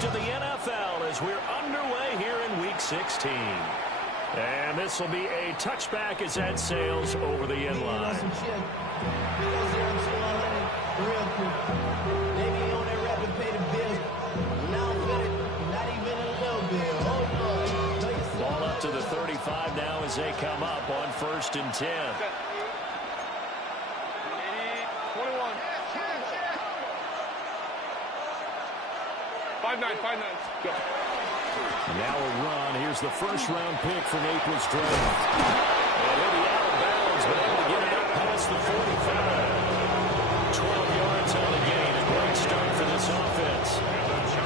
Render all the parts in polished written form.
to the NFL as we're underway here in Week 16. And this will be a touchback as that sails over the end line. Ball up to the 35 now as they come up on 1st and 10. 21. 5-9. Go. Now a run. Here's the first-round pick from April's draft. And he'll be out of bounds, but able to get it up past the 45. 12 yards on the gain. A great start for this offense.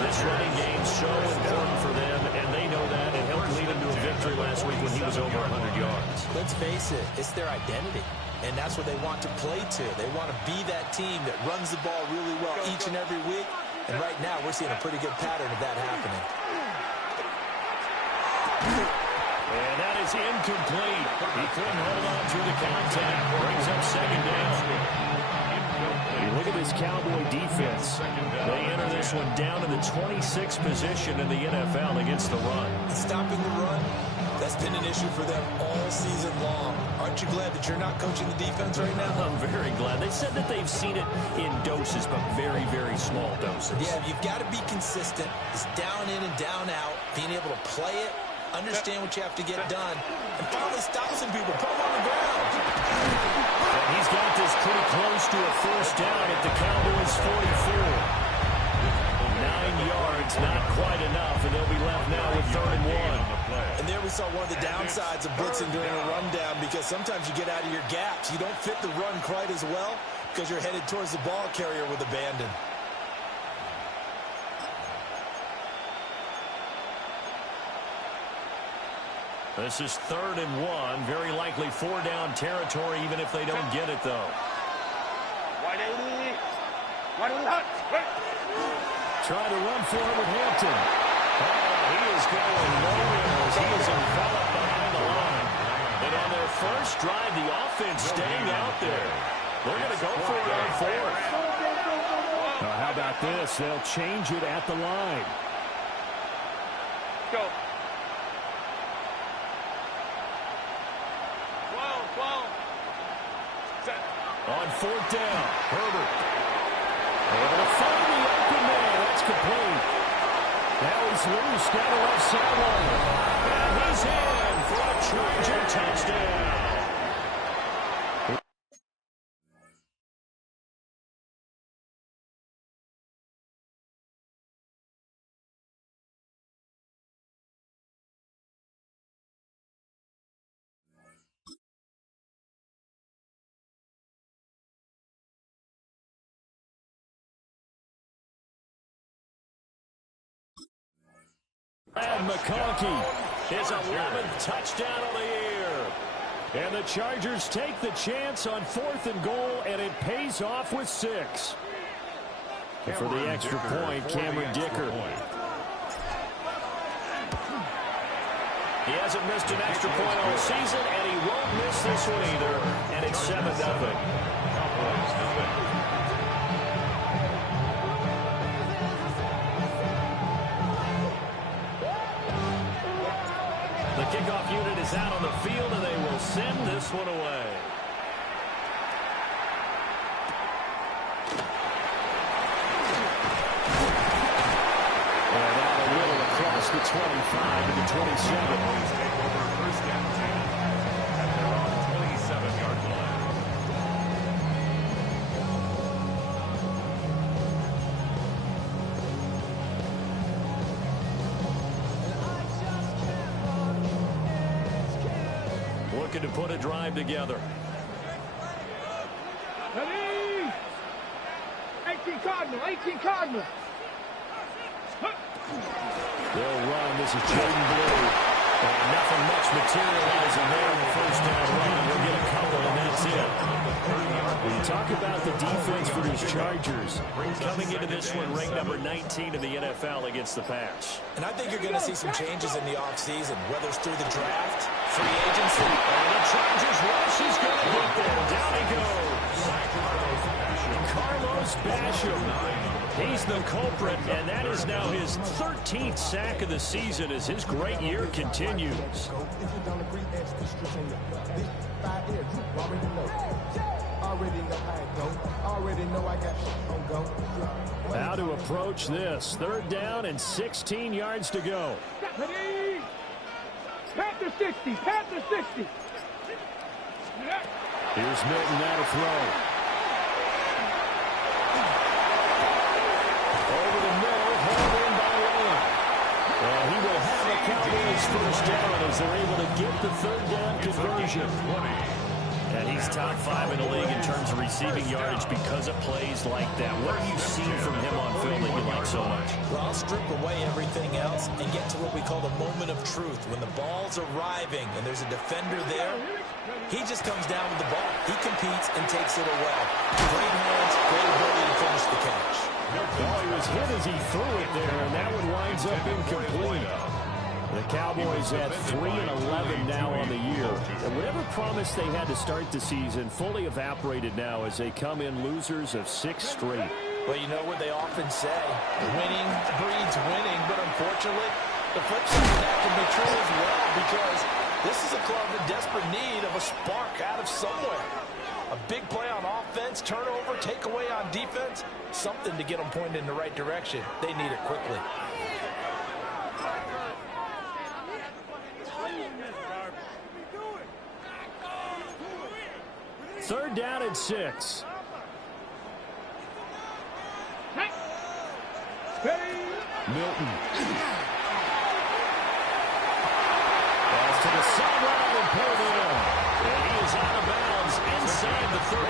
This running game's so important for them, and they know that. It helped lead them to a victory last week when he was over 100 yards. Let's face it, it's their identity, and that's what they want to play to. They want to be that team that runs the ball really well each and every week, and right now we're seeing a pretty good pattern of that happening. And that is incomplete. He couldn't hold on through the contact. Brings up 2nd down. Look at this Cowboy defense. They enter this one down to the 26th position in the NFL against the run. Stopping the run, that's been an issue for them all season long. Aren't you glad that you're not coaching the defense right now? I'm very glad. They said that they've seen it in doses, but very, very small doses. Yeah, you've got to be consistent. It's down in and down out, being able to play it, understand what you have to get done, and finally stop some people, put them on the ground. And he's got this pretty close to a first down at the Cowboys' 44. 9 yards, not quite enough, and they'll be left now with 3rd and 1. And there we saw one of the downsides of blitzing during a rundown, because sometimes you get out of your gaps. You don't fit the run quite as well because you're headed towards the ball carrier with abandon. This is 3rd and 1. Very likely 4-down territory, even if they don't get it, though. Try to run for it with Hampton. He is going nowhere as he is enveloped behind the line. And on their first drive, the offense staying out there. They're going to go for it on 4th. How about this? They'll change it at the line. Go. On 4th down, Herbert. Able to find the open man. That's complete. Now he's loose down the left sideline. And he's in for a Charger touchdown. And McConkey, his 11th touchdown of the year. And the Chargers take the chance on 4th and goal, and it pays off with 6. And for the extra point, Cameron Dicker. He hasn't missed an extra point all season, and he won't miss this one either. And it's 7-0. The kickoff unit is out on the field, and they will send this one away. And out a little across the 25 to the 27. Take over 1st and 10 at their own 27-yard line. Looking to put a drive together. Ready? 18 Cardinal. They'll run. This is Jaden Blue. And nothing much materializing there in the first down run. We'll get a couple, and that's it. When you talk about the defense for these Chargers, coming into this one ranked number 19 in the NFL against the pass. And I think you're going to see some changes in the offseason, whether it's through the draft, free agency. And the Chargers rush is going to get there. Down he goes. Carlos Basham. He's the culprit, and that is now his 13th sack of the season as his great year continues. How to approach this. 3rd down and 16 yards to go. Panther 60, Panther 60. Here's Milton now to throw. Over the middle, hauled in by Lamb. And he will have a Cowboys 1st down as they're able to get the 3rd down conversion. And he's top 5 in the league in terms of receiving yardage because of plays like that. What have you seen from him on film that you like so much? Well, I'll strip away everything else and get to what we call the moment of truth. When the ball's arriving and there's a defender there, he just comes down with the ball. He competes and takes it away. Great hands, great ability to finish the catch. Oh, he was hit as he threw it there, and that one winds up incomplete. The Cowboys at 3-11 now on the year. And whatever promise they had to start the season fully evaporated now as they come in losers of 6 straight. Well, you know what they often say, winning breeds winning, but unfortunately, the flip side of that can be true as well because this is a club in desperate need of a spark out of somewhere. A big play on offense, turnover, takeaway on defense, something to get them pointed in the right direction. They need it quickly. 3rd down and 6. Milton. Pass to the sideline and pulled it in. And he is out of bounds inside the 35.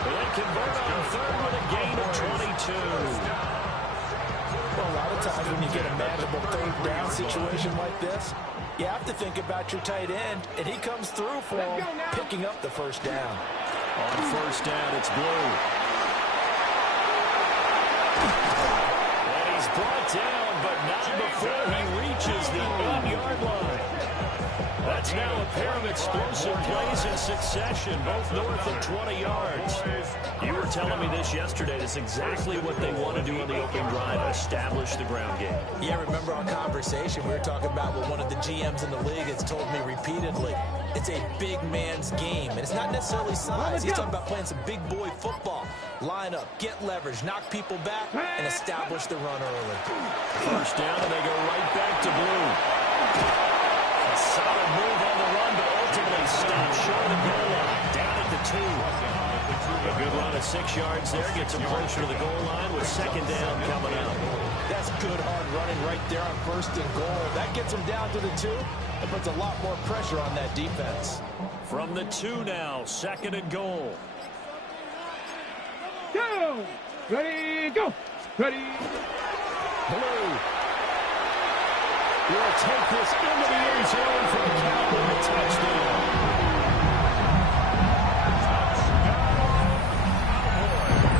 But they convert on 3rd with a gain of 22. Well, a lot of times when you get a manageable 3rd down situation like this, you have to think about your tight end, and he comes through for him, picking up the 1st down. On 1st down, it's Blue. And he's brought down, but not before he reaches the 8-yard line. That's now a pair of explosive plays in succession, both north of 20 yards. You were telling me this yesterday. That's exactly what they want to do on the opening drive, establish the ground game. Yeah, remember our conversation? We were talking about what one of the GMs in the league has told me repeatedly. It's a big man's game, and it's not necessarily size. He's talking about playing some big boy football. Line up, get leverage, knock people back, and establish the run early. 1st down, and they go right back to Blue. A solid move on the run, but ultimately stopped short of the goal line. Down at the 2. A good run at 6 yards there. Gets him closer to the goal line with 2nd down coming out. That's good hard running right there on 1st and goal. That gets him down to the 2. It puts a lot more pressure on that defense. From the 2 now, 2nd and goal. Go! Ready, go! Ready. Blue will take this into the end zone for the Cowboy touchdown.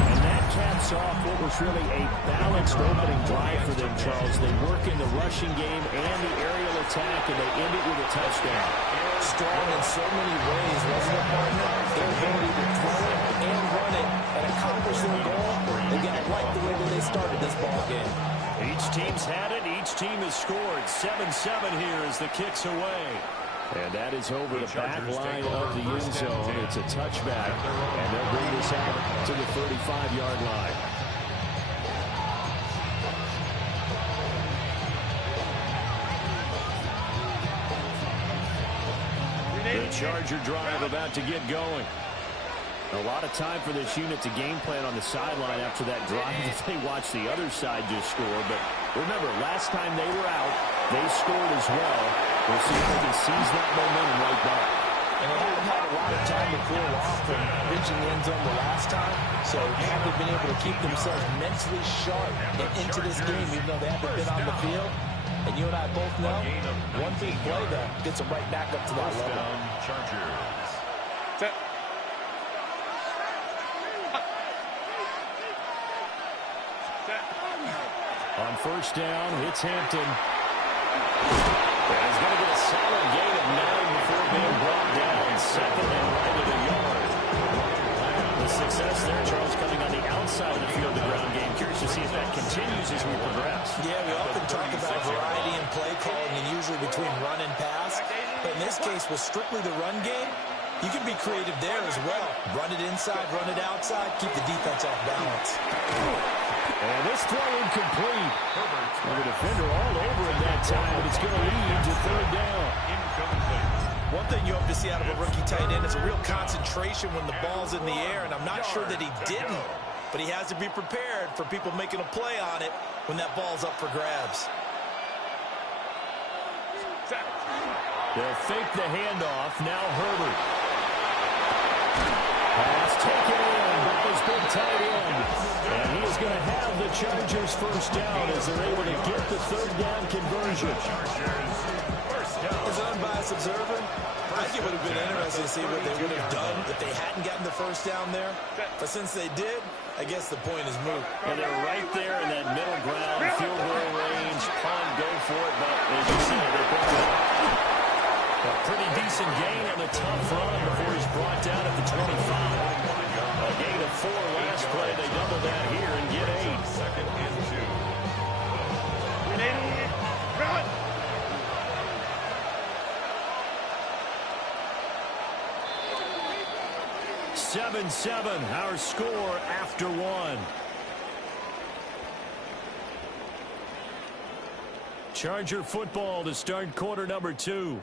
And that caps off what was really a balanced opening drive for them, Charles. They work in the rushing game and the aerial attack, and they end it with a touchdown. Strong in so many ways, wasn't it, partner? Their ability to throw it and run it and accomplish their goal. Again, I like the way that they started this ball game. Each team's had it. Each team has scored. 7-7 here as the kick's away. And that is over the back line of the end zone. It's a touchback, and they'll bring this out to the 35-yard line. The Charger drive about to get going. A lot of time for this unit to game plan on the sideline after that drive if they watch the other side just score. But remember, last time they were out, they scored as well. We'll see if they can seize that momentum right back. And they haven't had a lot of time to cool off from reaching the end zone the last time. So haven't been able to keep themselves mentally sharp and into this game, even though they haven't been on the field. And you and I both know, one big play though gets them right back up to that level. Chargers. Set. On 1st down, it's Hampton. And he's going to get a solid gain of 9 before being brought down. 2nd and right at a yard. The success there, Charles, coming on the outside of the field to ground to see if that continues as we progress. Yeah, we often talk about variety in play calling and usually between run and pass. But in this case, with strictly the run game, you can be creative there as well. Run it inside, run it outside, keep the defense off balance. And this throw incomplete. And the defender all over it that time, but it's going to lead to third down. One thing you hope to see out of a rookie tight end is a real concentration when the ball's in the air, and I'm not sure that he didn't, but he has to be prepared for people making a play on it when that ball's up for grabs. They'll fake the handoff. Now Herbert. Pass taken in by his big tight end. And he is going to have the Chargers first down as they're able to get the third down conversion. As an unbiased observer, I think it would have been interesting to see what they would have done if they hadn't gotten the first down there. But since they did, I guess the point is moot. And they're right there in that middle ground, field goal range, punt, go for it. But as you see, they brought it up. A pretty decent gain on the tough run before he's brought down at the 25. A gain of 4 last play. They double that here and get 8. Second and 2. 7-7, our score after 1. Charger football to start quarter number 2.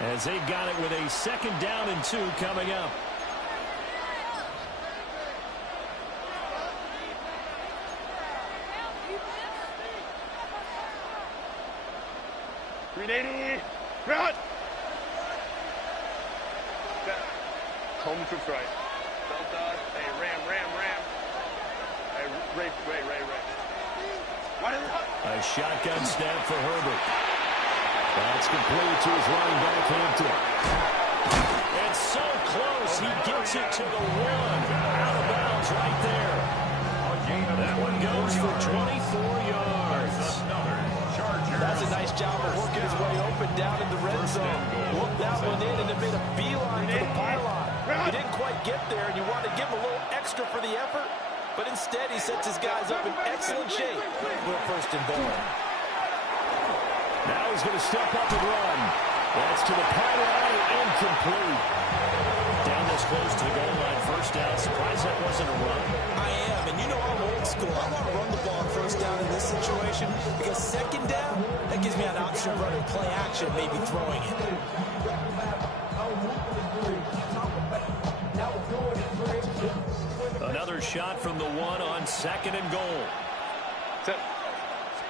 As they got it with a second down and 2 coming up. Run! Home troops right. Delta. Hey, ram. Hey, Ray. A shotgun snap for Herbert. That's complete to his running back, Hampton. It's so close. He gets it to the 1. Out of bounds right there. That one goes for 24 yards. That's a nice job of working his way open down in the red zone. Looked that one in and then made a beeline for the pylon. He didn't quite get there, and you want to give him a little extra for the effort, but instead he sets his guys up in excellent shape for a first and goal. Now he's going to step up and run. That's to the pylon, incomplete. Down this close to the goal line, first down. Surprised that wasn't a run. I am, and you know I'm old school. I want to run the ball on first down in this situation because second down, that gives me an option of running play action, maybe throwing it. Another shot from the 1 on second and goal. Set.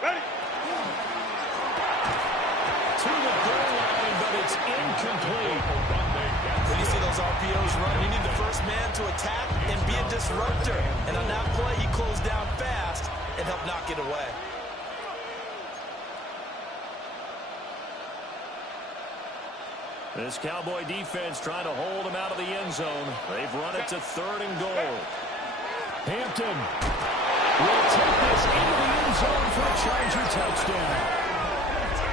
Ready. To the goal line, but it's incomplete. When you see those RPOs run, you need the first man to attack and be a disruptor. And on that play, he closed down fast and helped knock it away. This Cowboy defense trying to hold him out of the end zone. They've run it to third and goal. Hampton will take this into the end zone for a Charger touchdown.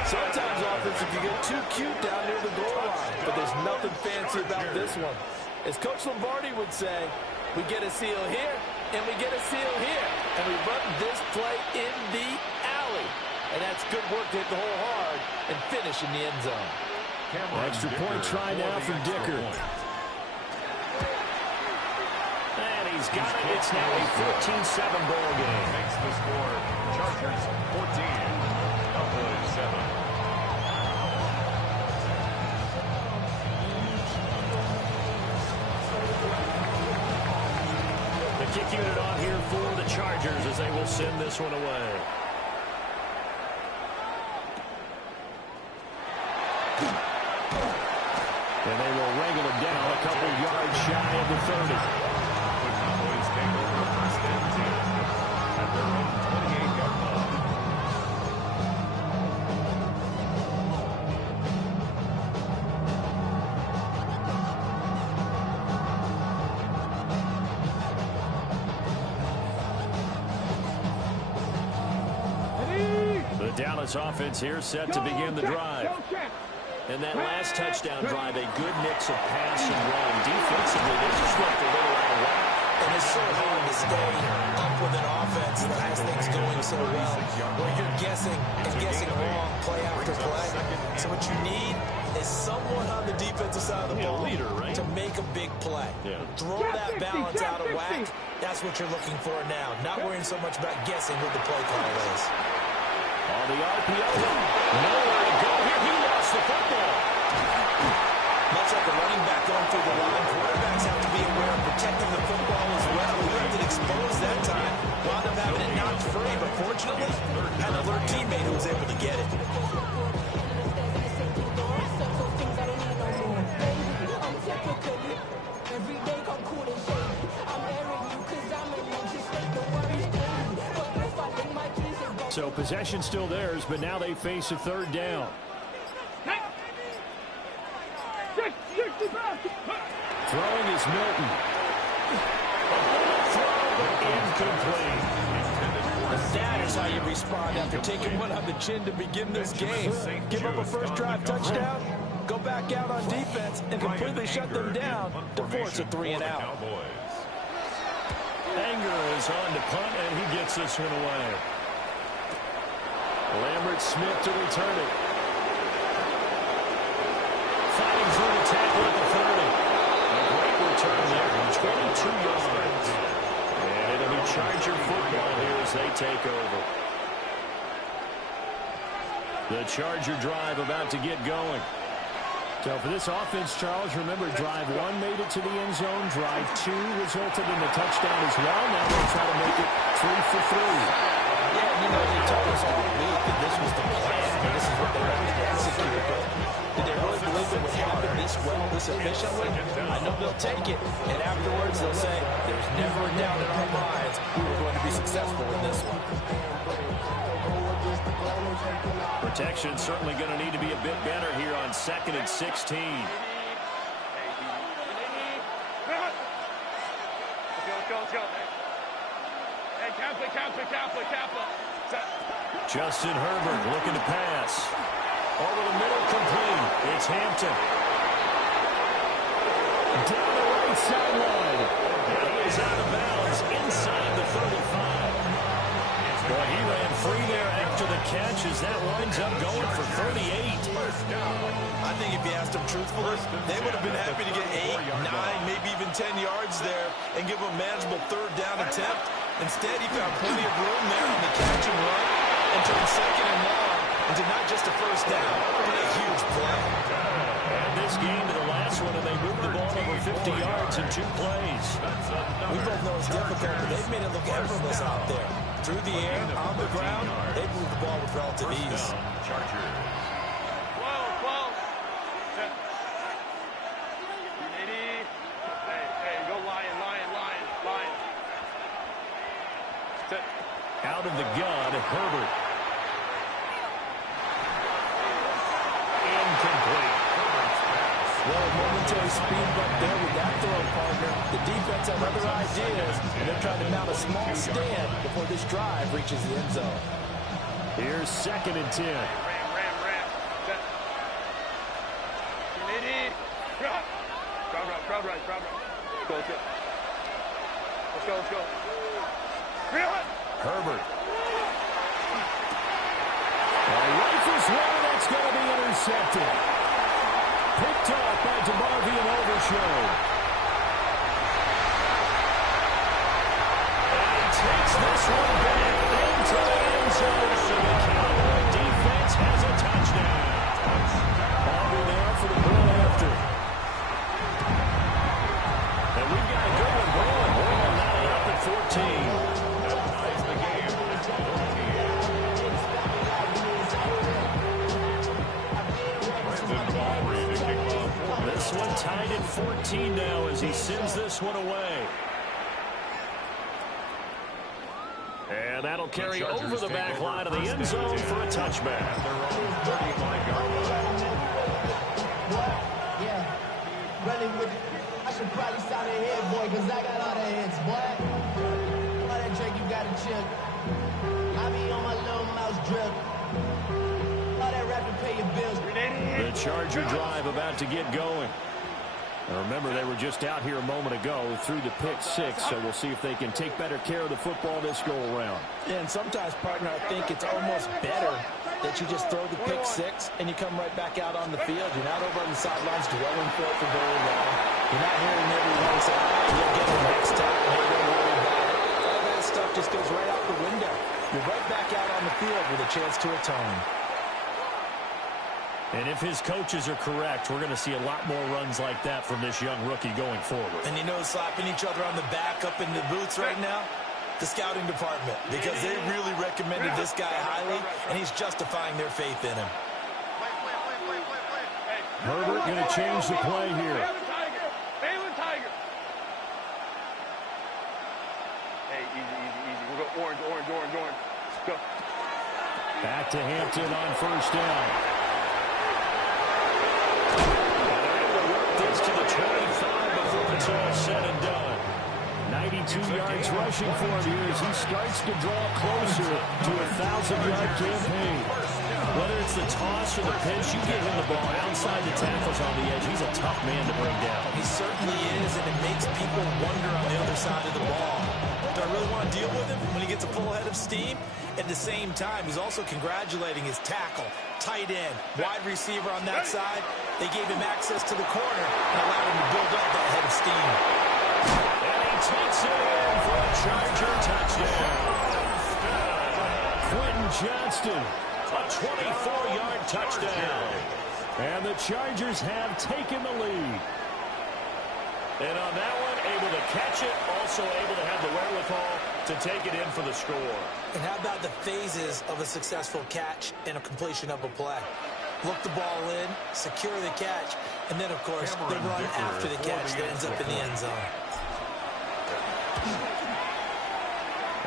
Sometimes offense can get too cute down near the goal line, but there's nothing fancy about this one. As Coach Lombardi would say, we get a seal here, and we get a seal here, and we run this play in the alley. And that's good work to hit the hole hard and finish in the end zone. Extra point try now from Dicker. And he's got it. It's now a 14-7 ball game. Makes the score Chargers 14, Cowboys 7. The kick unit on here for the Chargers as they will send this one away. And they will wrangle him down a couple yards shy of the 30. The Cowboys take over first and 10 at their own 28-yard line. The Dallas offense here set to begin the drive. And that last touchdown drive, a good mix of pass and run. Defensively, they just looked a little out of whack. And it's so hard to stay up with an offense that has things going so well, where you're guessing and guessing wrong play after play. So what you need is someone on the defensive side of the ball to make a big play. Throw that balance out of whack. That's what you're looking for now. Not worrying so much about guessing what the play call is. On the RPO, nowhere to go here. He lost the football. Much like a running back going through the line, quarterbacks have to be aware of protecting the football as well. He left it exposed that time. Wound up having it knocked free, but fortunately, had an alert teammate who was able to get it. So possession still theirs, but now they face a third down. Throwing is Milton. Throw, but incomplete. That is how you respond after taking one on the chin to begin this game. Give up a first drive touchdown, go back out on defense, and completely shut them down to force a 3-and-out. Anger is on to punt, and he gets this one away. Lambert Smith to return it. Fighting through the tackle at the 30. A great return there from 22 yards. And it'll be Charger football here as they take over. The Charger drive about to get going. So for this offense, Charles, remember, drive 1 made it to the end zone. Drive 2 resulted in a touchdown as well. Now they'll try to make it 3 for 3. Yeah, you know, they told us all week that this was the plan, and this is what they wanted to execute. But did they really believe it would happen this well, this efficiently? I know they'll take it, and afterwards they'll say, there's never a doubt in our minds we were going to be successful in this one. Protection certainly going to need to be a bit better here on 2nd and 16. Let's go. Hey, Kappa. Justin Herbert looking to pass. Over the middle, complete. It's Hampton. Down the right sideline. And he is out of bounds inside the 35. Boy, he ran free there after the catch as that winds up going for 38. I think if you asked them truthfully, they would have been happy to get 8, 9, maybe even 10 yards there and give them a manageable third down attempt. Instead, he found plenty of room there on the catch and run and turned 2nd and long into not just a first down, but a huge play. And this game to the last one, and they moved the ball over 50 yards in 2 plays. We both know it's difficult, but they've made it look effortless out there. Through the air, on the ground, they've moved the ball with relative ease. Chargers. 12. Hey, go lion. Out of the gun, Herbert. Incomplete. Well, a momentary speed bump there with that throw, partner. The defense have other ideas, and they're trying to mount a small stand before this drive reaches the end zone. Here's 2nd and 10. Ram. Crowd right. Let's go. Herbert. Rifles one, that's going to be intercepted. Picked off by DeMarvion Overshow. And he takes this one back into the end zone. So the Cowboy defense has a touchdown. Aubrey there for the ball after. And we've got a good one going. We're all knotted up at 14. This one tied at 14 now as he sends this one away. And that'll carry over the back line of the end zone for a touchback. Yeah, running with it. I should probably sign a head, boy, because I got all the heads, boy. All that drink, you got to chill. I be on my little mouse drip. All that rap to pay your bills. The Charger drive about to get going. And remember, they were just out here a moment ago through the pick six, so we'll see if they can take better care of the football this go-around. Yeah, and sometimes, partner, I think it's almost better that you just throw the pick six and you come right back out on the field. You're not over on the sidelines dwelling for it for very long. You're not hearing everyone say, you'll get it next time. Hey, don't worry about it. All that stuff just goes right out the window. You're right back out on the field with a chance to atone. And if his coaches are correct, we're going to see a lot more runs like that from this young rookie going forward. And you know, slapping each other on the back up in the boots right now? The scouting department, because they really recommended this guy highly, and he's justifying their faith in him. Herbert going to change the play here. Baylor Tiger. Hey, easy. We'll go orange. Go. Back to Hampton on first down. This to the 25 before it's all said and done. 92 yards rushing for him here as he starts to draw closer to a 1,000-yard campaign. Whether it's the toss or the pitch, you get him the ball outside the tackles on the edge. He's a tough man to bring down. He certainly is, and it makes people wonder on the other side of the ball. Do I really want to deal with him when he gets a full head of steam? At the same time, he's also congratulating his tackle, tight end, wide receiver on that side. They gave him access to the corner and allowed him to build up that head of steam. And he takes it in for a Charger touchdown. Quentin Johnston, a 24-yard touchdown. And the Chargers have taken the lead. And on that one, able to catch it, also able to have the wherewithal to take it in for the score. And how about the phases of a successful catch and a completion of a play? Look the ball in, secure the catch, and then, of course, the run after the catch that ends up in the end zone.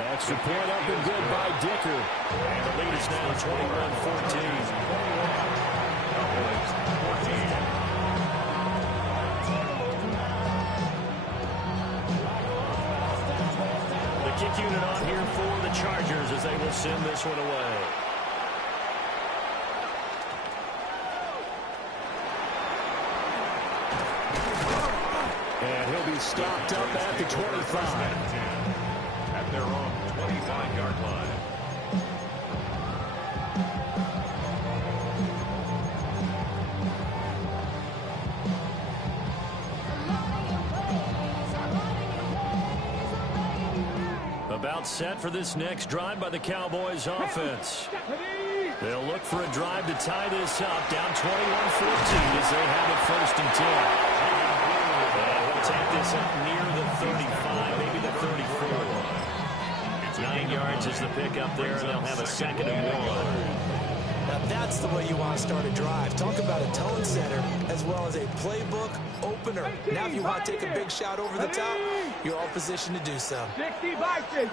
Extra point up and good by Dicker. And the lead is now 21-14. The kick unit on here for the Chargers as they will send this one away. And he'll be stopped up at the 25. At their own 25-yard line. About set for this next drive by the Cowboys offense. They'll look for a drive to tie this up, down 21-14 as they have it first and 10. And we'll take this up near the 35, maybe the 34. 9 yards is the pickup there, and they'll have a 2nd and 1. Now that's the way you want to start a drive. Talk about a tone setter as well as a playbook opener. Now if you want to take a big shot over the top, you're all positioned to do so. 60 Maverick.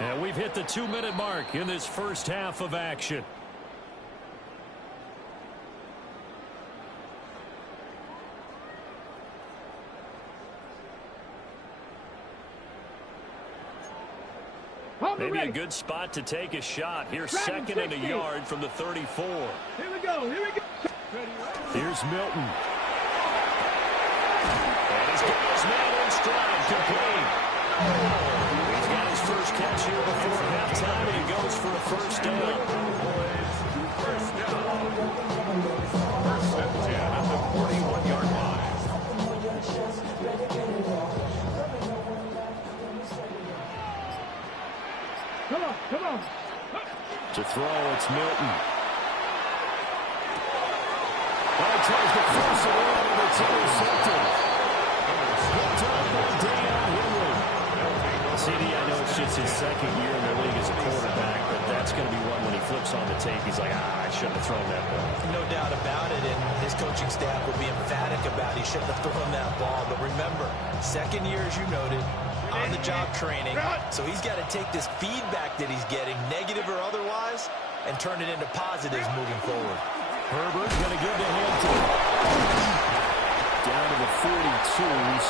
And we've hit the 2-minute mark in this first half of action. Maybe a good spot to take a shot. Here's 2nd and a yard from the 34. Here we go. Here's Milton. And he's got his man in stride, complete. He's got his first catch here before halftime, and he goes for a first down. First and 10 at the 41-yard line. Come on. To throw, it's Milton. Well, he tries to force it in, and it's intercepted. Picked up by Deion Henry. CD, I know it's just his 2nd year in the league as a quarterback, but that's going to be one when he flips on the tape. He's like, I shouldn't have thrown that ball. No doubt about it, and his coaching staff will be emphatic about he shouldn't have thrown that ball. But remember, 2nd year, as you noted, on-the-job training, so he's got to take this feedback that he's getting, negative or otherwise, and turn it into positives moving forward. Herbert going to give to Hampton. Down to the 42,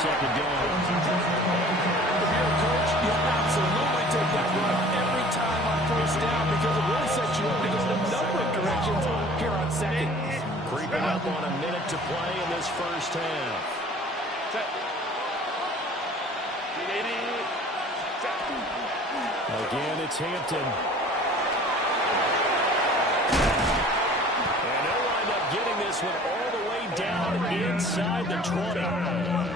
2nd down. If you're a coach, you absolutely take that run every time on first down because it will set you up to go in a number of directions here on 2nd. Creeping up on a minute to play in this first half. Set. 380. Set. Again, it's Hampton. And they'll wind up getting this one all the way down inside the 20.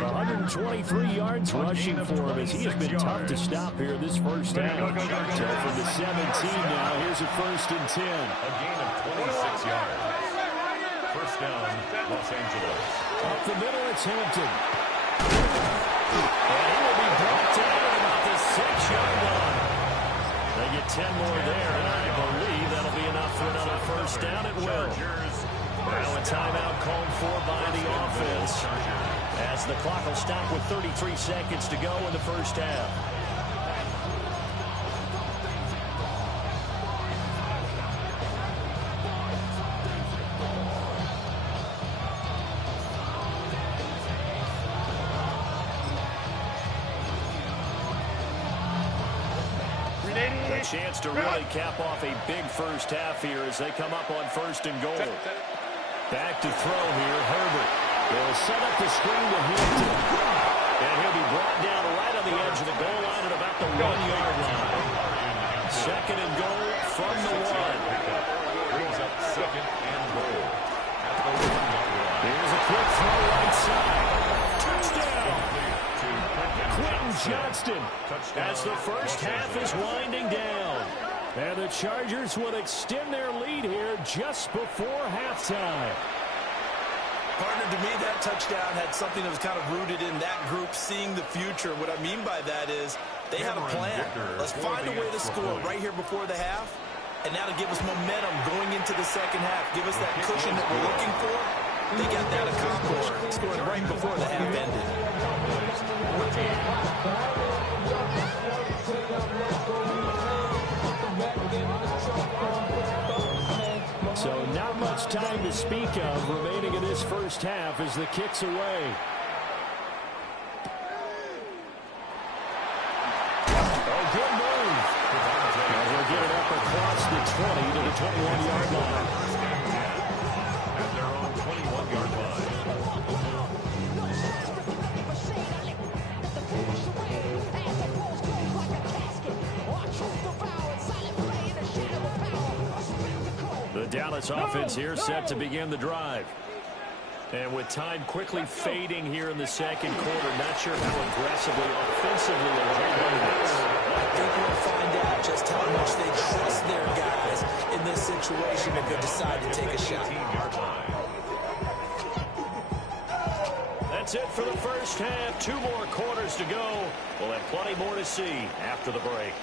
123 yards rushing for him as he has been tough to stop here this first half. So from the 17 now, here's a 1st and 10. A gain of 26 yards. First down, Los Angeles. Up the middle, it's Hampton. And he will be brought down at about the 6-yard line. They get 10 more there, and I believe that'll be enough for another first down. It will. Now a timeout called for by the offense, as the clock will stop with 33 seconds to go in the first half. A chance to really cap off a big first half here as they come up on 1st and goal. Back to throw here, Herbert. They'll set up the screen to Hampton. And he'll be brought down right on the edge of the goal line at about the 1-yard line. 2nd and goal from the 1. Brings up 2nd and goal at the 1-yard line. Here's a quick throw right side. Touchdown! Quentin Johnston, as the first half is winding down. And the Chargers would extend their lead here just before halftime. Partner, to me, that touchdown had something that was kind of rooted in that group seeing the future. What I mean by that is they have a plan. Let's find a way to score right here before the half. And now to give us momentum going into the second half, give us that cushion that we're looking for. They got that accomplished, scoring right before the half ended. So not much time to speak of remaining in this first half as the kick's away. Oh, good move. And we'll get it up across the 20 to the 21-yard line. At their own 21-yard line. The Dallas offense here set to begin the drive. And with time quickly fading here in the second quarter, not sure how aggressively, offensively they're going to do this. I think we'll find out just how much they trust their guys in this situation if they decide to take a shot. That's it for the first half. 2 more quarters to go. We'll have plenty more to see after the break.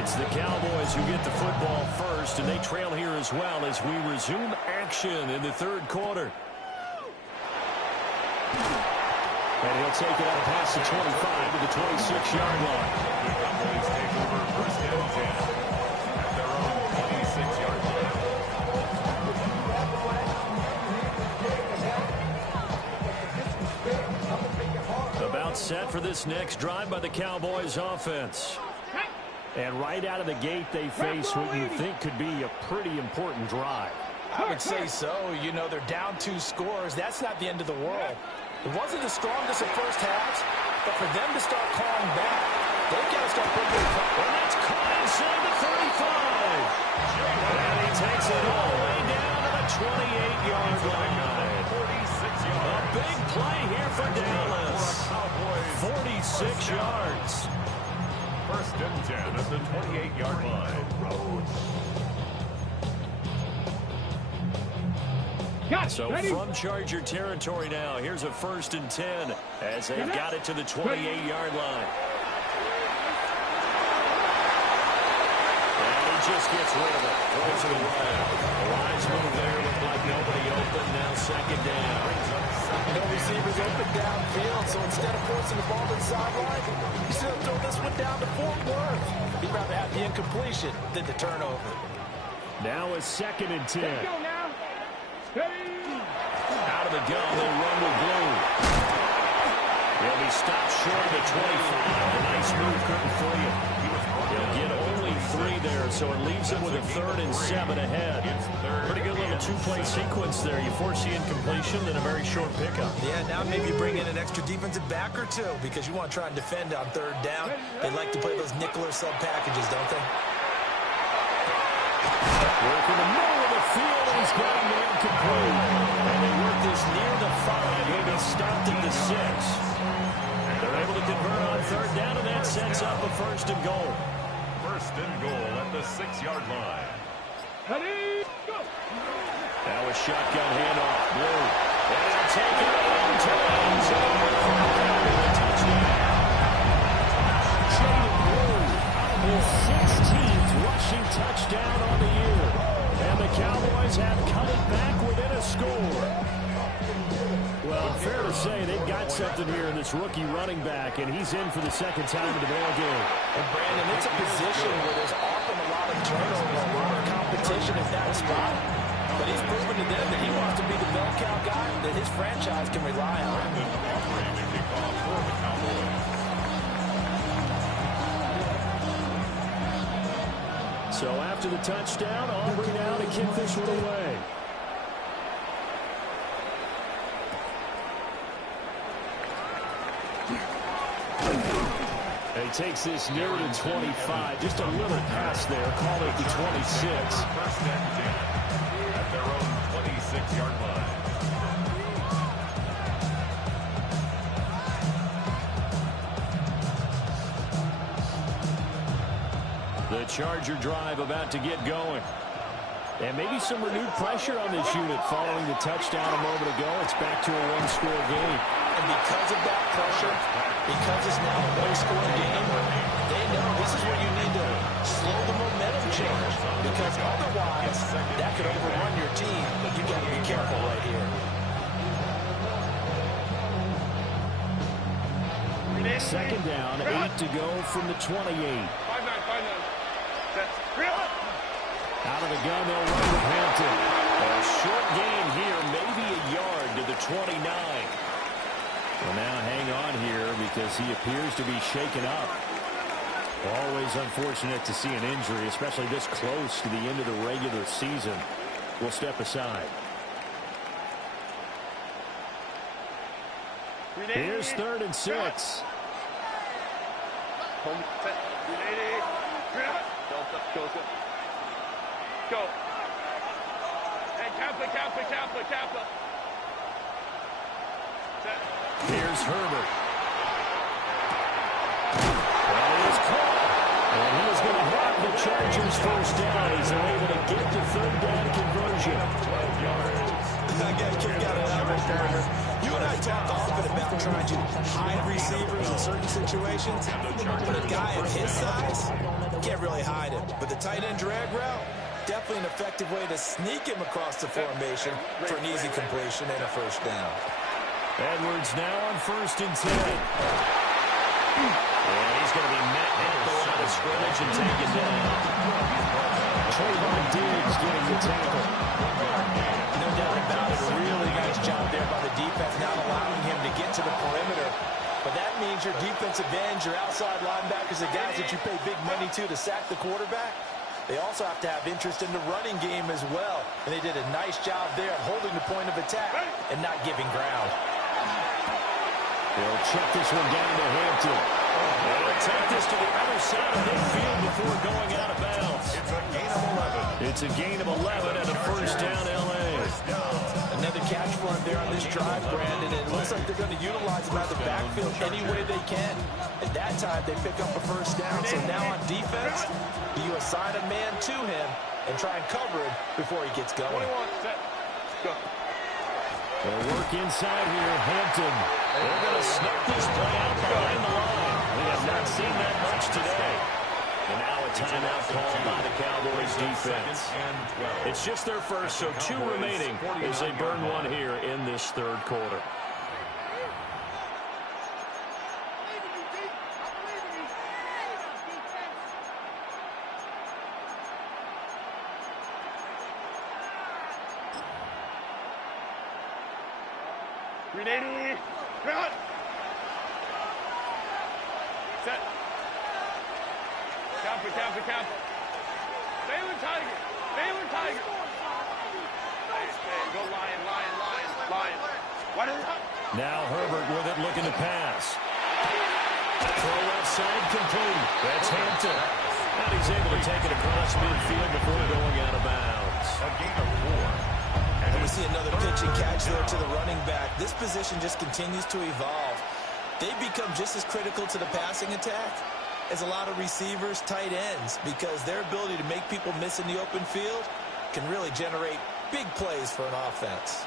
It's the Cowboys who get the football first, and they trail here as well as we resume action in the 3rd quarter. And he'll take it out past the 25 to the 26-yard line. The Cowboys take over 1st and 10 at their own 26-yard line. About set for this next drive by the Cowboys offense. And right out of the gate, they face what you think could be a pretty important drive. I would say so. You know, they're down 2 scores. That's not the end of the world. It wasn't the strongest of first halves, but for them to start calling back, they've got to start putting their foot. And that's caught inside the 35. And he takes it all the way down to the 28-yard line. 46 yards. A big play here for Dallas. 46 yards. 1st and 10 at the 28-yard line. So from Charger territory now, here's a 1st and 10 as they've got it to the 28-yard line. And he just gets rid of it. Throws it away. A wise move there. Looked like nobody open. Now second down. No receivers open downfield, so instead of forcing the ball to the sideline, he's going to throw this one down to Fort Worth. He'd rather have the incompletion than the turnover. Now a 2nd and 10. Go now. Out of the gun, they run with Blue. He'll be stopped short of the 25. A nice move couldn't free him. He'll get only 3 there, so it leaves him with a 3rd and 7 ahead. Pretty good little two-play sequence there. You force the incompletion, then a very short pickup. Yeah, now maybe bring in an extra defensive back or two because you want to try and defend on 3rd down. They like to play those nickel or sub packages, don't they? Work in the middle of the field, and he's got him there complete. And they work this near the 5. He'll be stopped at the 6. They're able to convert on 3rd down, and that sets up a 1st and goal. 1st and goal at the 6-yard line. Ready, go. Now a shotgun handoff. Blue. And he'll take it into the end zone for a touchdown. Jaden Blue, his 16th rushing touchdown on the year. And the Cowboys have cut it back within a score. Well, fair to say they've got something here in this rookie running back, and he's in for the 2nd time in the ball game. And Brandon, it's a position where there's often a lot of turnover, a lot of competition in that spot. But he's proven to them that he wants to be the bell cow guy that his franchise can rely on. So after the touchdown, Aubrey now to kick this one away. And he takes this near the 25. Just a little pass there. Call it the 26. 1st and 10 at their own 26-yard line. The Charger drive about to get going. And maybe some renewed pressure on this unit following the touchdown a moment ago. It's back to a one-score game. And because of that pressure, because it's now a one-score game, they know this is where you need to slow the momentum change. Because otherwise, that could overrun your team. But you got to be careful right here. Second down, 8 to go from the 28. 5-9. That's real. Out of the gun, they'll run with Hampton. A short gain here, maybe a yard to the 29. Well, now hang on here because he appears to be shaken up. Always unfortunate to see an injury, especially this close to the end of the regular season. We'll step aside. Here's 3rd and 6. Home set. Go. Hey, Kappa. Set. Here's Herbert. Well, he is caught. And he is going to have the Chargers 1st down. He's able to get the 3rd down conversion. 12 yards. I got a kick out of that right there. You and I talk often about trying to hide receivers in certain situations, but a guy of his size can't really hide him. But the tight end drag route, definitely an effective way to sneak him across the formation for an easy completion and a 1st down. Edwards now on 1st and 10. And he's going to be met at the line of scrimmage and taken down. Trayvon Diggs getting the tackle. No doubt about it. A really nice job there by the defense, not allowing him to get to the perimeter. But that means your defensive ends, your outside linebackers, the guys that you pay big money to sack the quarterback, they also have to have interest in the running game as well. And they did a nice job there of holding the point of attack and not giving ground. They'll check this one down to Hampton. They'll take this to the other side of midfield before going out of bounds. It's a gain of 11 and a 1st down, L.A. Another catch for him there on this drive, Brandon. And it looks like they're going to utilize him out of the backfield any way they can. At that time, they pick up a 1st down. So now on defense, you assign a man to him and try and cover him before he gets going. 21, set, go. They'll work inside here, Hampton. They're going to snuff this play out behind the line. We have not seen that much today. And now a timeout called by the Cowboys defense. It's just their first, so 2 remaining as they burn one here in this third quarter. Ready? Run! Set. Camper. Baylor Tiger. Hey, go Lion. Why did it? Now Herbert with it, looking to pass. Throw left side complete. That's Hampton. And he's able to take it across midfield before going out of bounds. A gain of 4. And we see another pitch and catch there to the running back. This position just continues to evolve. They become just as critical to the passing attack as a lot of receivers, tight ends, because their ability to make people miss in the open field can really generate big plays for an offense.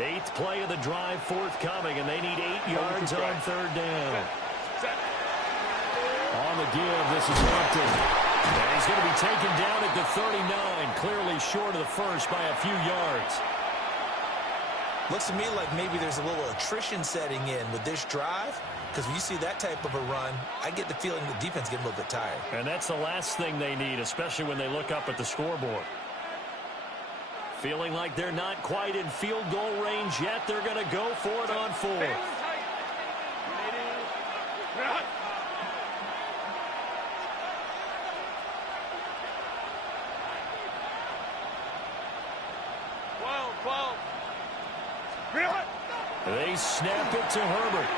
Eighth play of the drive forthcoming, and they need 8 yards on third down. On the give, this is Hampton. And he's going to be taken down at the 39, clearly short of the first by a few yards. Looks to me like maybe there's a little attrition setting in with this drive, because when you see that type of a run, I get the feeling the defense getting a little bit tired. And that's the last thing they need, especially when they look up at the scoreboard. Feeling like they're not quite in field goal range yet. They're going to go for it on 4th. They snap it to Herbert.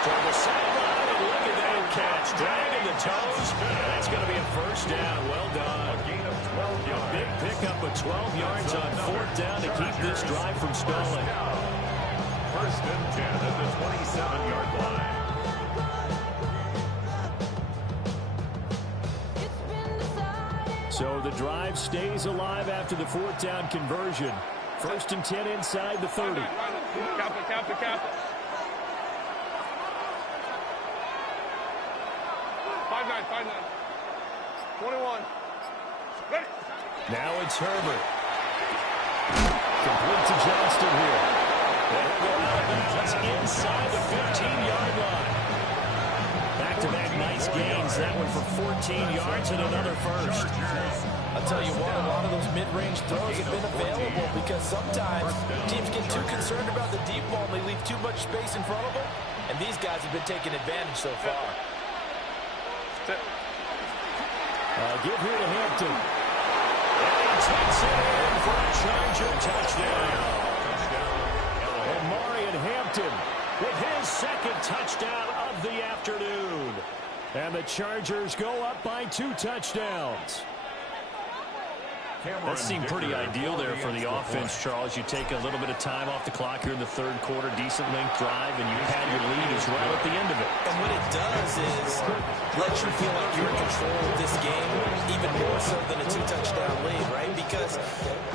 From the sideline, and look at that catch. Dragging the toes. That's going to be a first down. Well done. A gain of 12 yards. A big pickup of 12 yards on 4th down to keep this drive from stalling. First and 10 at the 27-yard line. So the drive stays alive after the 4th down conversion. First and 10 inside the 30. Cap it. 5-9. 21. Ready. Now it's Herbert. Complete to Johnston here. That'll go out of bounds inside the 15-yard line. Back-to-back nice gains. That one for 14 yards and another first. I'll tell you what, a lot of those mid-range throws have been available because sometimes teams get too concerned about the deep ball and they leave too much space in front of them, and these guys have been taking advantage so far. Give here to Hampton. And he takes it in for a Charger touchdown. And Marion Hampton with his second touchdown of the afternoon. And the Chargers go up by 2 touchdowns. That seemed pretty ideal there for the offense, Charles. You take a little bit of time off the clock here in the third quarter, decent length drive, and you pad your lead as well at the end of it. And what it does is let you feel like you're in control of this game, even more so than a 2-touchdown lead, right? Because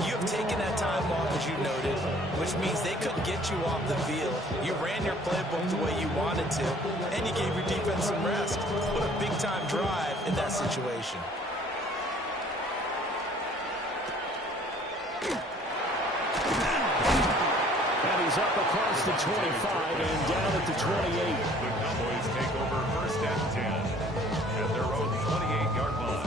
you have taken that time off, as you noted, which means they couldn't get you off the field. You ran your playbook the way you wanted to, and you gave your defense some rest. What a big-time drive in that situation. He's up across the 25 and down at the 28. The Cowboys take over first and 10 at their own 28-yard line.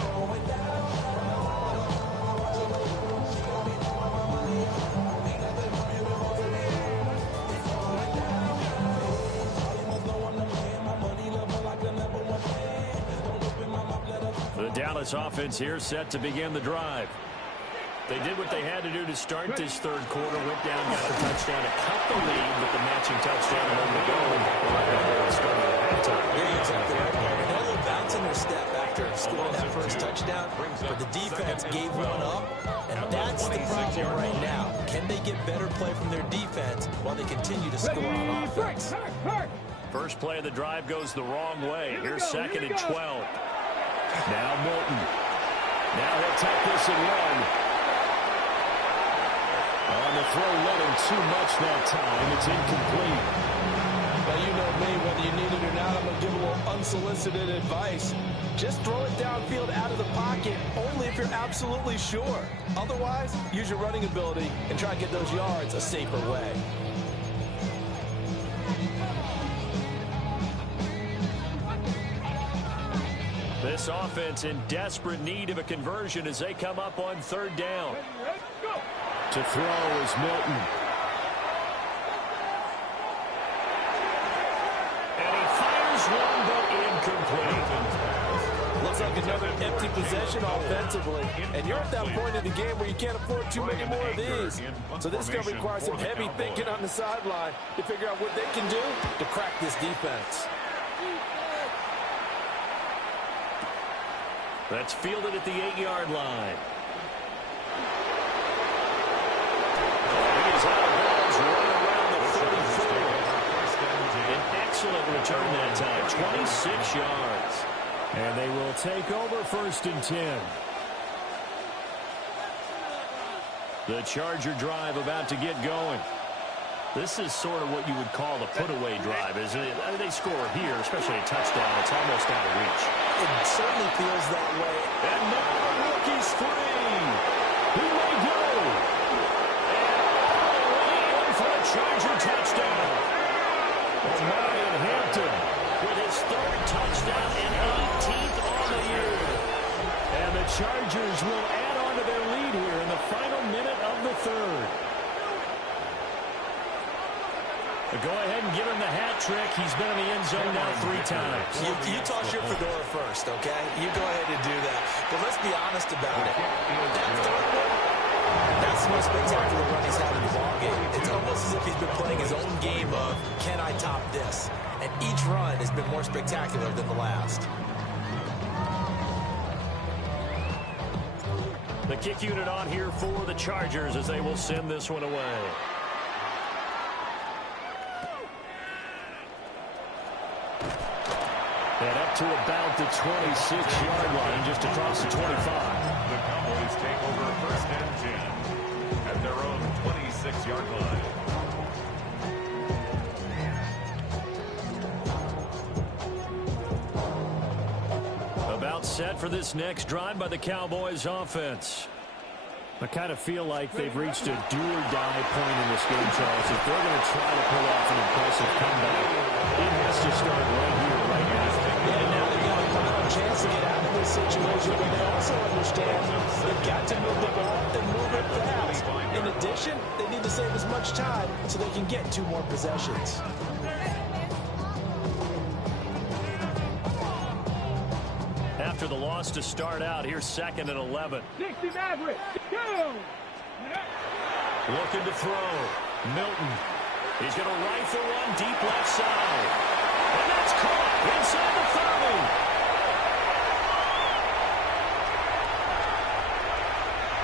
The Dallas offense here set to begin the drive. They did what they had to do to start this third quarter. Went down, got the touchdown to cut the lead with the matching touchdown a moment ago. Starting at halftime. Yeah, exactly right. They had a little bounce in their step after scoring that first touchdown, but the defense gave one up, and that's the problem right now. Can they get better play from their defense while they continue to score on offense? First play of the drive goes the wrong way. Here's 2nd and 12. Now Milton. Now he'll take this and run. On the throw, letting too much that time. It's incomplete. Now, you know me, whether you need it or not, I'm going to give a little unsolicited advice. Just throw it downfield out of the pocket, only if you're absolutely sure. Otherwise, use your running ability and try to get those yards a safer way. This offense in desperate need of a conversion as they come up on third down. To throw is Milton. And he fires one, but incomplete. Looks like another empty possession offensively. And you're at that point in the game where you can't afford too many more of these. So this is going to require some heavy thinking on the sideline to figure out what they can do to crack this defense. That's fielded at the 8-yard line. He is out of bounds right around the 34. An excellent return that time, 26 yards. And they will take over 1st and 10. The Charger drive about to get going. This is sort of what you would call the put-away drive, isn't it? I mean, they score here, especially a touchdown. It's almost out of reach. It certainly feels that way. And now the rookie's free. He may go. And all the way in for a Charger touchdown. Marion Hampton with his 3rd touchdown and 18th on the year. And the Chargers will add on to their lead here in the final minute of the 3rd. Go ahead and give him the hat trick. He's been in the end zone now 3 times. You toss your fedora first, okay? You go ahead and do that. But let's be honest about it. That 3rd one, that's the most spectacular run he's had in the ballgame. It's almost as if he's been playing his own game of, can I top this? And each run has been more spectacular than the last. The kick unit on here for the Chargers as they will send this one away. And up to about the 26-yard line, just across the 25. The Cowboys take over 1st and 10 at their own 26-yard line. About set for this next drive by the Cowboys offense. I kind of feel like they've reached a do-or-die point in this game, Charles. If they're going to try to pull off an impressive comeback, it has to start right here, right now. Yeah, now they've got a final chance to get out of this situation, but they also understand they've got to move the ball and move it fast. In addition, they need to save as much time so they can get 2 more possessions. After the loss to start out, here's 2nd and 11. 60 Maverick, go! Looking to throw. Milton. He's going to rifle one deep left side. And that's caught inside the 30.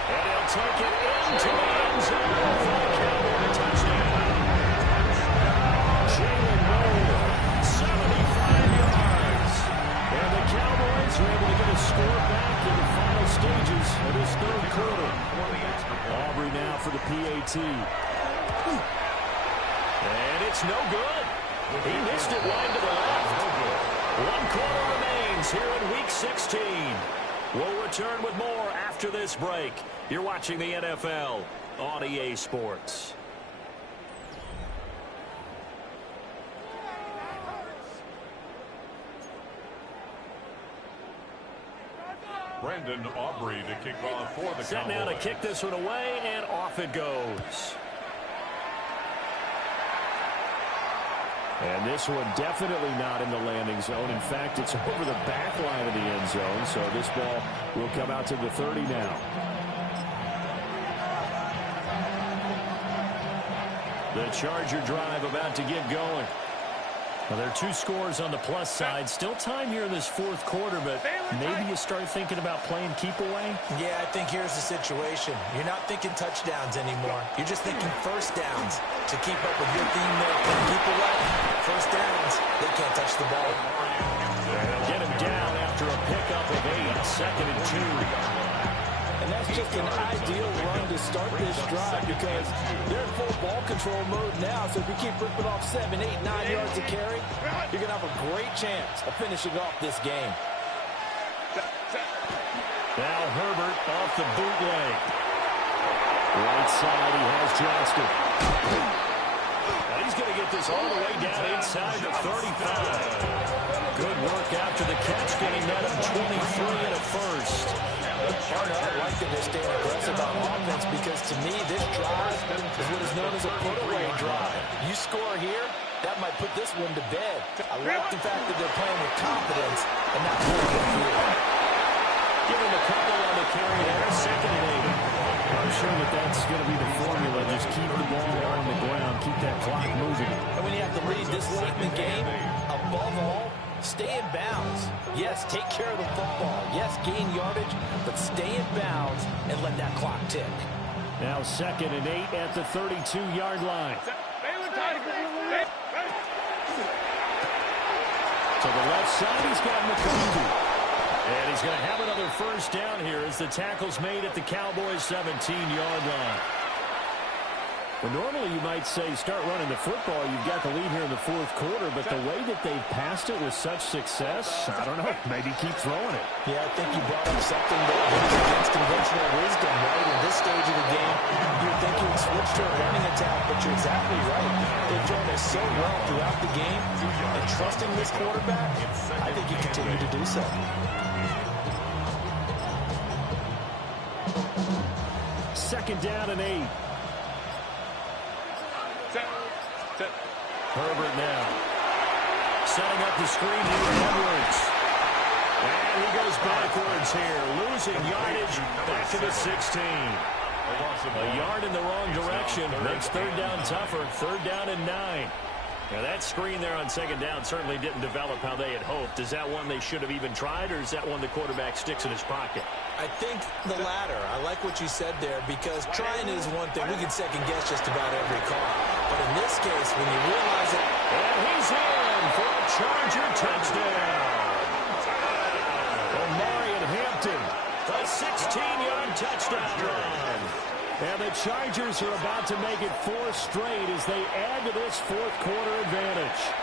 And he'll take it into the end zone for the Cowboy touchdown. Jalen Moore, 75 yards. And the Cowboys are able to get a score back in the final stages of this 3rd quarter. Aubrey now for the PAT. And it's no good. He missed it wide to the left. 1 quarter remains here in Week 16. We'll return with more after this break. You're watching the NFL on EA Sports. Brandon Aubrey to kick off for the Cowboys. Set now to kick this one away, and off it goes. And this one definitely not in the landing zone. In fact, it's over the back line of the end zone, so this ball will come out to the 30 now. The Charger drive about to get going. Well, there are 2 scores on the plus side. Still time here in this 4th quarter, but maybe you start thinking about playing keep away? Yeah, I think here's the situation. You're not thinking touchdowns anymore. You're just thinking 1st downs to keep up with your theme there. Keep away. 1st downs, they can't touch the ball. They'll get him down after a pickup of 8, 2nd and 2. And that's just an ideal run to start this drive because they're in full ball control mode now. So if you keep ripping off 7, 8, 9 yards to carry, you're going to have a great chance of finishing off this game. Now Herbert off the bootleg. Right side, he has Johnston. And he's going to get this all the way down inside the 35. Good work after the catch, getting that of 23 and a first. Partner, I like that they're staying aggressive on offense because to me, this drive is what is known as a put-away drive. You score here, that might put this one to bed. I like the fact that they're playing with confidence and not pulling the field. Give him a couple on the carry there, second and 8. I'm sure that's going to be the formula. Just keep the ball on the ground, keep that clock moving. And when you have to lead this late in the game, above all, stay in bounds. Yes, take care of the football. Yes, gain yardage, but stay in bounds and let that clock tick. Now second and 8 at the 32-yard line. To the left side, he's got McConkey. And he's going to have another first down here as the tackle's made at the Cowboys' 17-yard line. Well, normally you might say start running the football. You've got the lead here in the fourth quarter, but the way that they've passed it with such success, I don't know, maybe keep throwing it. Yeah, I think you brought up something that goes against conventional wisdom, right? In this stage of the game, you would think you would switch to a running attack, but you're exactly right. They've done this so well throughout the game, and trusting this quarterback, I think you continue to do so. Second down and 8. Herbert now. Setting up the screen here, Edwards. And he goes backwards here, losing yardage back to the 16. A yard in the wrong direction makes third down tougher. Third down and 9. Now that screen there on second down certainly didn't develop how they had hoped. Is that one they should have even tried, or is that one the quarterback sticks in his pocket? I think the latter. I like what you said there because trying is one thing. We can second guess just about every call. But in this case, when you realize it... And he's in for a Charger touchdown. Marion Hampton, a 16-yard touchdown run. And the Chargers are about to make it 4 straight as they add to this fourth quarter advantage.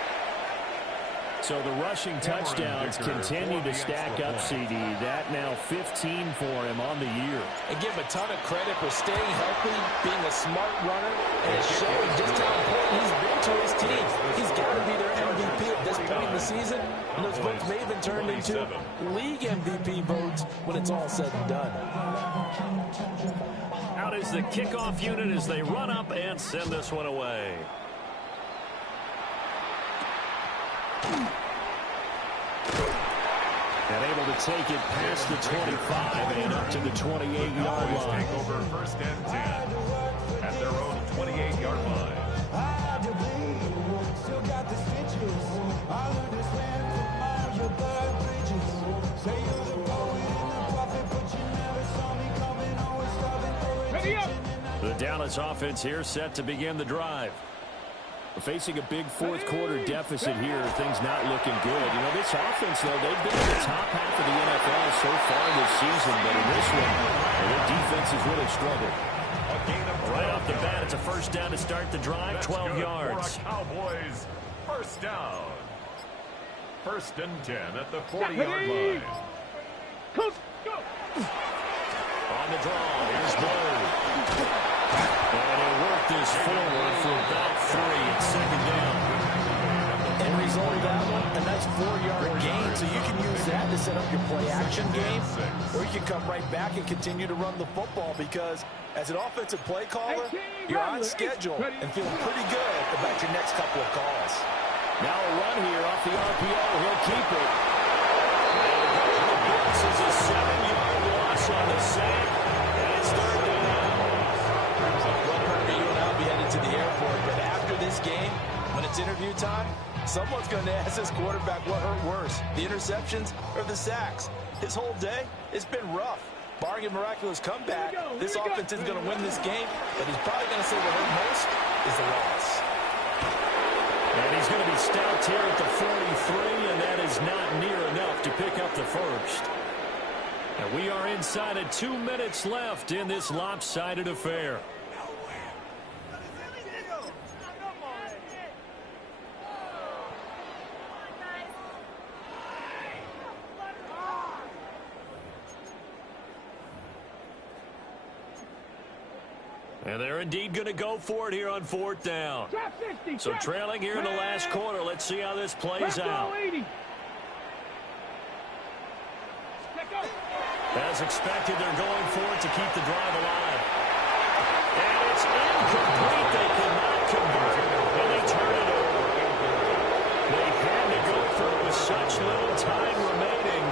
So the rushing touchdowns continue to stack up, CD. That now 15 for him on the year. And give him a ton of credit for staying healthy, being a smart runner, and it's showing just how important he's been to his team. He's got to be their MVP at this point in the season, and those votes may have been turned into league MVP votes when it's all said and done. Out is the kickoff unit as they run up and send this one away. And able to take it past the 25 and up to the 28-yard line. Take over first and 10 at their own 28-yard line. The Dallas offense here set to begin the drive. We're facing a big fourth quarter deficit here. Things not looking good. You know, this offense, though, they've been in the top half of the NFL so far this season. But in this one, their defense has really struggled. Right off the bat, it's a first down to start the drive, 12 yards. Cowboys, first down. First and 10 at the 40-yard line. On the draw, here's Bird. And he'll work this forward for about 3 at second down. End result of that one, a nice 4-yard gain, so you can use that to set up your play-action game, or you can come right back and continue to run the football because as an offensive play caller, you're on schedule and feeling pretty good about your next couple of calls. Now a run here off the RPO. He'll keep it. This is a 7-yard loss on the sack, and it's third down. You and I'll be headed to the airport, but after this game, when it's interview time, someone's going to ask this quarterback what hurt worse, the interceptions or the sacks. His whole day, it's been rough. Barring a miraculous comeback, this offense is going to win this game, but he's probably going to say what hurt most is the loss. And he's going to be stopped here at the 43, and that is not near enough to pick up the first. And we are inside of 2 minutes left in this lopsided affair. And they're indeed going to go for it here on 4th down. So trailing here in the last quarter. Let's see how this plays out. As expected, they're going for it to keep the drive alive. And it's incomplete. They cannot convert it, and they turn it over. They had to go for it with such little time remaining,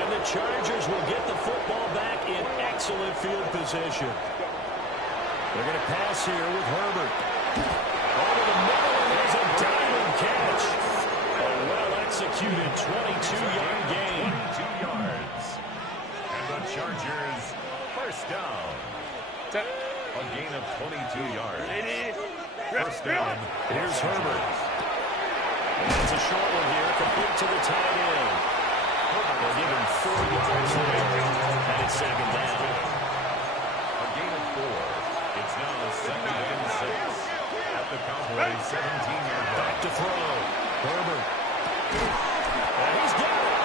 and the Chargers will get the football back in excellent field position. They're going to pass here with Herbert. Over the middle, and there's a diamond catch. A well-executed 22-yard gain. 22 yards. And the Chargers, first down. A gain of 22 yards. First down. Here's Herbert. And it's a short one here, complete to the tight end. They'll give him 4 yards there. And it's 2nd down. A gain of 4. It's now 2nd and 6 at the Cowboys' 17-yard line. Back to throw. Herbert. And he's got it.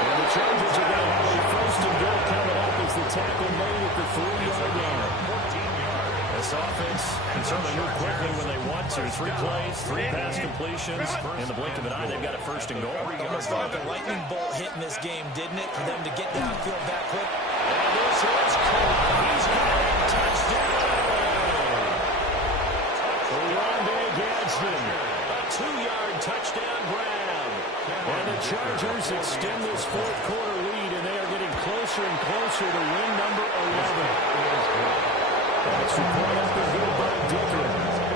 And the Chargers are going to have a 1st and goal coming up as the tackle made at the 3-yard line. 14 yards. This offense can certainly move quickly when they want to. 3 plays, 3 pass completions. In the blink of an eye, they've got a 1st and goal. Almost like a lightning bolt hitting this game, didn't it? For them to get downfield that quick. And this is caught. He's got it. Touchdown. A 2-yard touchdown grab. And the Chargers extend this 4th quarter lead, and they are getting closer and closer to win number 11. That's report up and good by Dicker.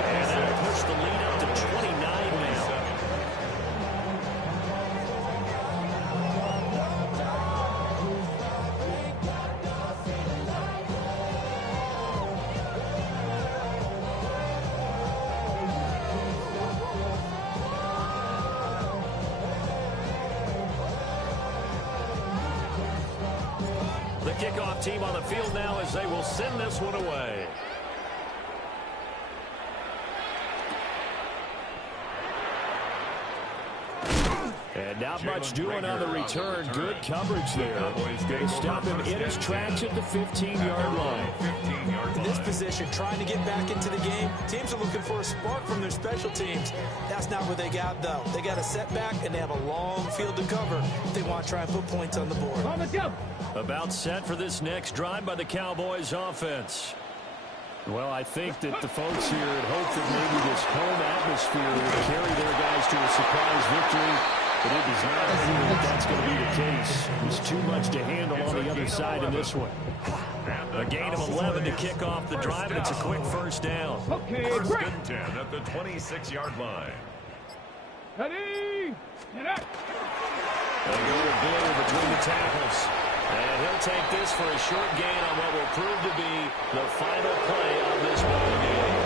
And that'll push the lead up to 29 now. The kickoff team on the field now as they will send this one away. And not much doing on the return. Good coverage there. Going to stop him in his tracks at the 15-yard line. In this position, trying to get back into the game, teams are looking for a spark from their special teams. That's not what they got, though. They got a setback, and they have a long field to cover if they want to try and put points on the board. About set for this next drive by the Cowboys offense. Well, I think that the folks here had hoped that maybe this home atmosphere would carry their guys to a surprise victory, but it does not appear that that's going to be the case. There's too much to handle on the other side in this one. A gain of 11 to kick off the drive, and it's a quick 1st down. First and 10 at the 26-yard line. They go to Blue between the tackles. And he'll take this for a short gain on what will prove to be the final play of this ball game.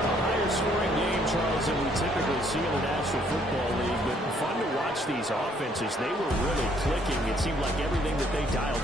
A higher scoring game, Charles, than we typically see in the National Football League, but fun to watch these offenses. They were really clicking. It seemed like everything that they dialed up